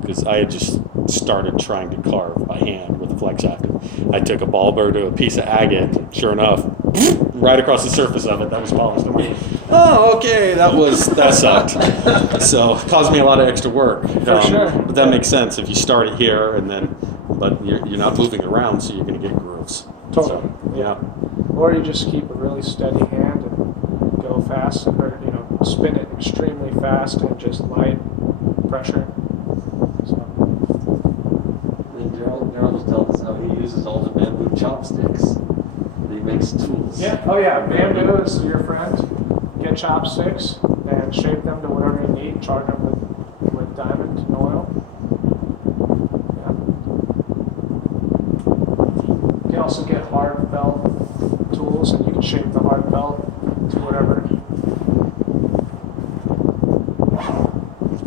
because I had just started trying to carve by hand with a flex shaft. I took a ball burr to a piece of agate. Sure enough, right across the surface of it, that was polished. I'm like, oh, okay, that sucked. So it caused me a lot of extra work. For sure. But that makes sense if you start it here and then, but you're not moving around, so you're going to get grooves. Totally. So, yeah. Or you just keep a really steady hand and go fast, or spin it extremely fast and just light pressure. So. And Gerald was telling us how he uses all the bamboo chopsticks. He makes tools. Yeah. Oh yeah. Bamboo is your friend. Get chopsticks and shape them to whatever you need. Charge them with diamond and oil. Yeah. You can also get hard felt tools, and you can shape the hard felt to whatever.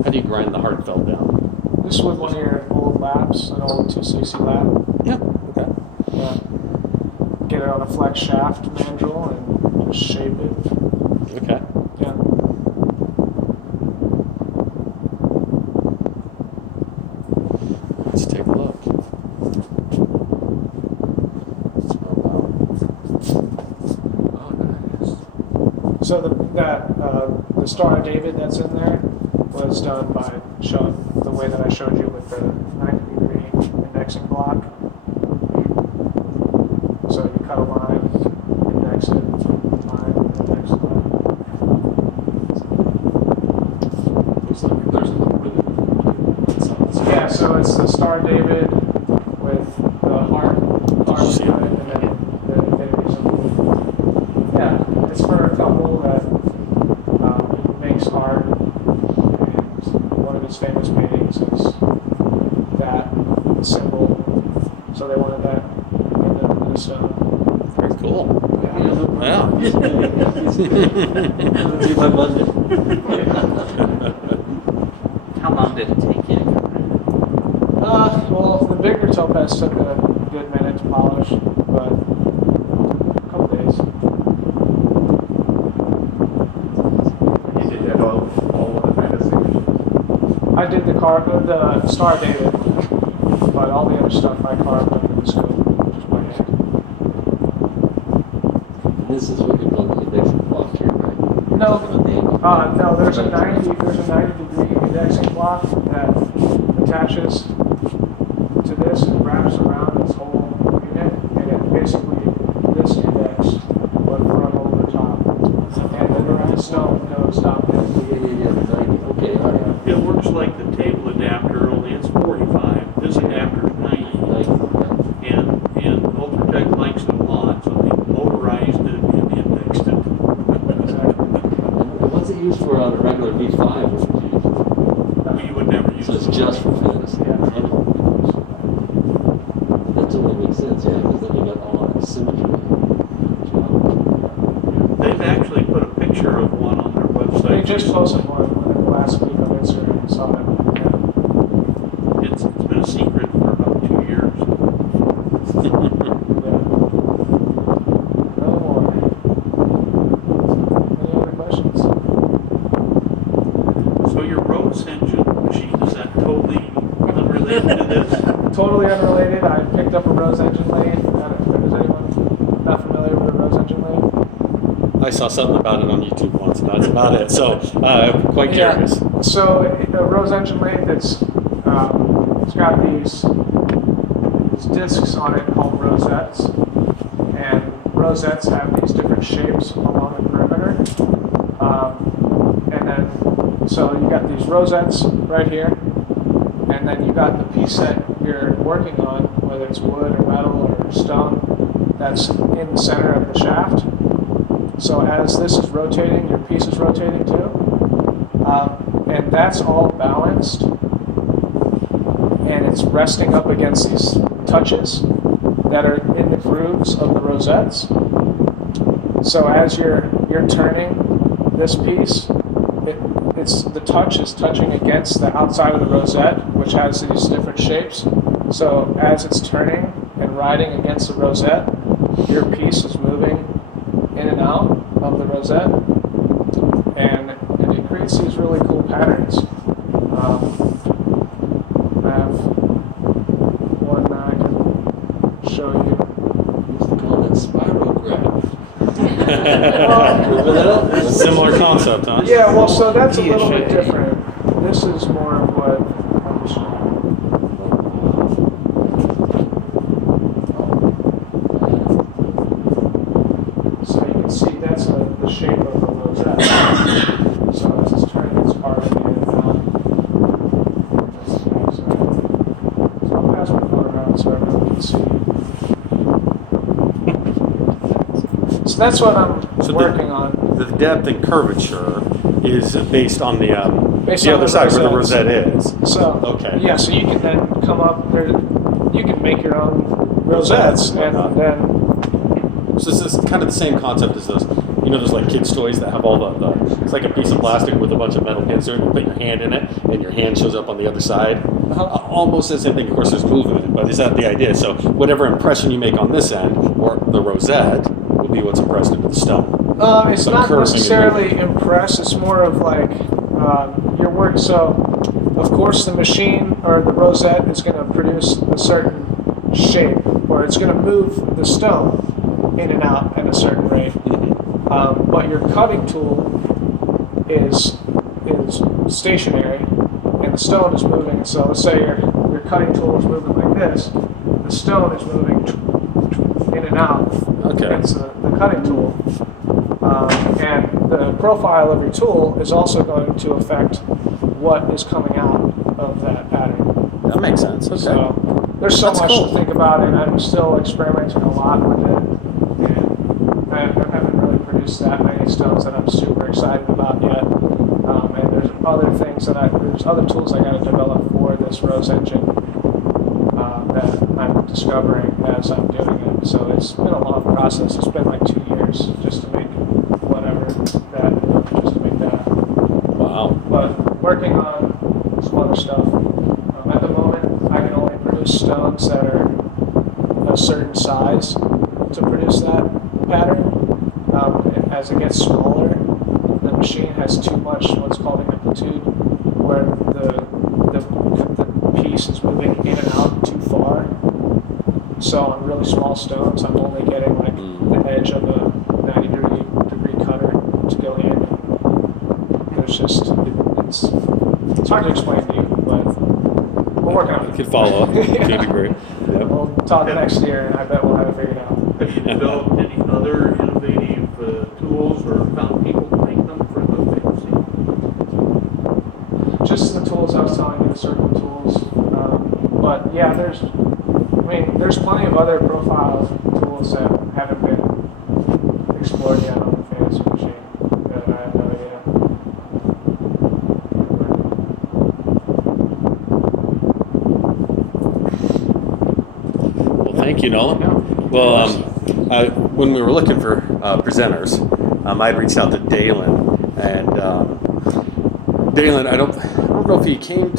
How do you grind the hard felt down? This with one of your old laps, an old 260 lap. Yeah. Okay. Yeah. Get it on a flex shaft mandrel and just shape it. Okay. Yeah. Let's take a look. Oh, nice. So the Star of David that's in there was done by the way that I showed you with the 90-degree indexing block. So you cut a line, index it, line, index it. Looks like there's a ribbon. Yeah, so it's the Star of David with the heart to it, and then the infinity symbol. Yeah, it's for a couple that makes art, and one of his famous paintings is that symbol. So they wanted that in the stone. Very cool. Yeah. Let's do my Monday. How long did it take you to come Well, the bigger topaz took a good minute to polish, but a couple days. You did that all in the fantasy? I did the Star David, but all the other stuff I carved under the scope, just by hand. This is what you build the indexing block here, right? No, there's a 90-degree indexing block that attaches to this and wraps around this whole unit, and it basically this index but from over the top, and the stone goes down. Yeah, 90. Okay, all right. It works like the table adapter, only it's 45. This adapter is 90. And Ultra-tec likes it a lot, so they motorized it and indexed it. And what's it used for on a regular V5? What would you use? You would never use So it's it. just for fantasy. Yeah. That totally makes sense, yeah, because then you got all that symmetry. They've actually put a picture of one on their website. They just posted one last week on Instagram. Saw it. Yeah. It's been a secret for about 2 years. No more. Any other questions? So your Rose engine machine, is that totally unrelated to this? Totally unrelated. I picked up a Rose engine lathe. Is anyone not familiar with a Rose engine lathe? I saw something about it on YouTube once, and that's about it. So, quite curious. Yeah. So a Rose engine lathe, it's got these discs on it called rosettes, and rosettes have these different shapes along the perimeter. And then, so you got these rosettes right here, and then you got the piece that you're working on, whether it's wood or metal or stone, that's in the center of the shaft. So as this is rotating, your piece is rotating too. And that's all balanced, and it's resting up against these touches that are in the grooves of the rosettes. So as you're turning this piece, it's the touch is touching against the outside of the rosette, which has these different shapes. So as it's turning and riding against the rosette, your piece is moving in and out of the rosette, and it creates these really cool patterns. Similar concept, huh? Yeah, well, so that's a little bit different. This is more of what I'm describing. So you can see that's the shape of the rosette. So as it's turning, it's carving in and out. So I'll pass my phone around so everyone can see. So that's what I'm working on. The depth and curvature is based on the Based the on other the side where the rosettes. rosette is. So Okay. yeah, so you can then come up there. You can make your own rosettes, and then So this is kind of the same concept as those, those like kids' toys that have all the it's like a piece of plastic with a bunch of metal pins in it. You put your hand in it, and your hand shows up on the other side. Almost the same thing. Of course, there's movement, but is that the idea? So whatever impression you make on this end, or the rosette, will be what's impressed into the stone. it's So not curving and necessarily impress. It's more of like your work. So of course, the machine or the rosette is going to produce a certain shape, or it's going to move the stone in and out at a certain rate. But your cutting tool is stationary, and the stone is moving. So let's say your cutting tool is moving like this. The stone is moving in and out. Okay. It's the cutting tool. And the profile of your tool is also going to affect what is coming out of that pattern. That makes sense. Okay. So there's so That's much cool. to think about, and I'm still experimenting a lot with it. And I haven't really produced that many stones that I'm super excited about yet. And there's other things there's other tools I got to develop for this rose engine that I'm discovering as I'm doing it. So it's been a long process. It's been like 2 years just to make that. Wow. But working on some other stuff. At the moment, I can only produce stones that are a certain size to produce that pattern. As it gets smaller, the machine has too much what's called amplitude, where the piece is moving in and out too far. So on really small stones, I'm only getting like the edge of a 90-degree cutter to go in. There's just it's hard to explain to you, but we're working on I it. could follow up to a degree. Yep. We'll talk next year, and I bet we'll have it figured out. Have you developed any other innovative tools or found people to make them for the fantasy? Just the tools I was telling you, the circle tools. But yeah, there's plenty of other profile tools that haven't been explored yet on the fantasy machine that I have no idea. Well, thank you, Nolan. Well, when we were looking for presenters, I had reached out to Dalen, and Dalen, I don't know if he came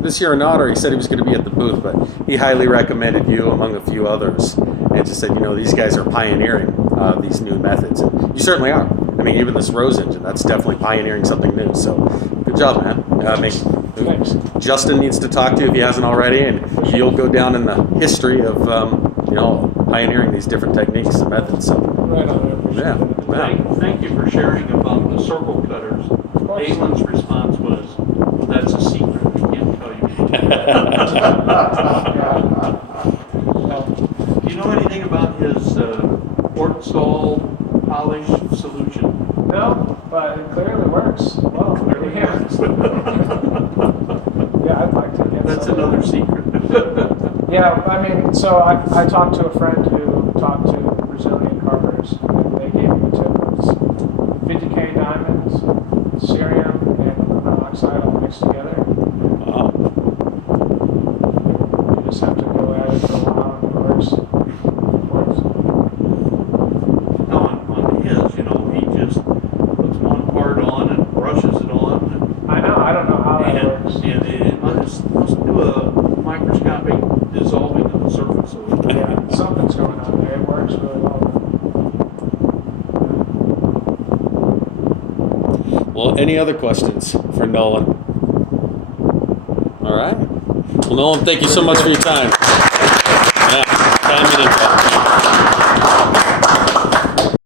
this year or not, or he said he was going to be at the booth, but he highly recommended you among a few others, and just said, these guys are pioneering these new methods, and you certainly are. I mean, even this Rose engine, that's definitely pioneering something new. So, good job, man. Thanks. Justin needs to talk to you if he hasn't already, and you'll go down in the history of pioneering these different techniques and methods. So, Right on, I appreciate yeah, it. yeah. Thank you for sharing about the circle cutters. Dalen's response was, "That's a secret. We can't tell you." Do you know anything about his quartz stall polish solution? No, but it clearly works. Well, yeah. Yeah, I'd like to get That's some. another secret. Yeah, I mean, so I talked to a friend who talked to Brazilian carvers, and they gave me the tip. It's 50K diamonds, cerium, and aluminum oxide all mixed together. Wow. You just have to go at it for a while, and it works. It works. No, on his, he just puts one part on and brushes it on. I know, I don't know how that And works. it must do a microscopic dissolving of the surface. Yeah, something's going on there. It works really well. Well, any other questions for Nolan? All right. Well, Nolan, thank you so much for your time.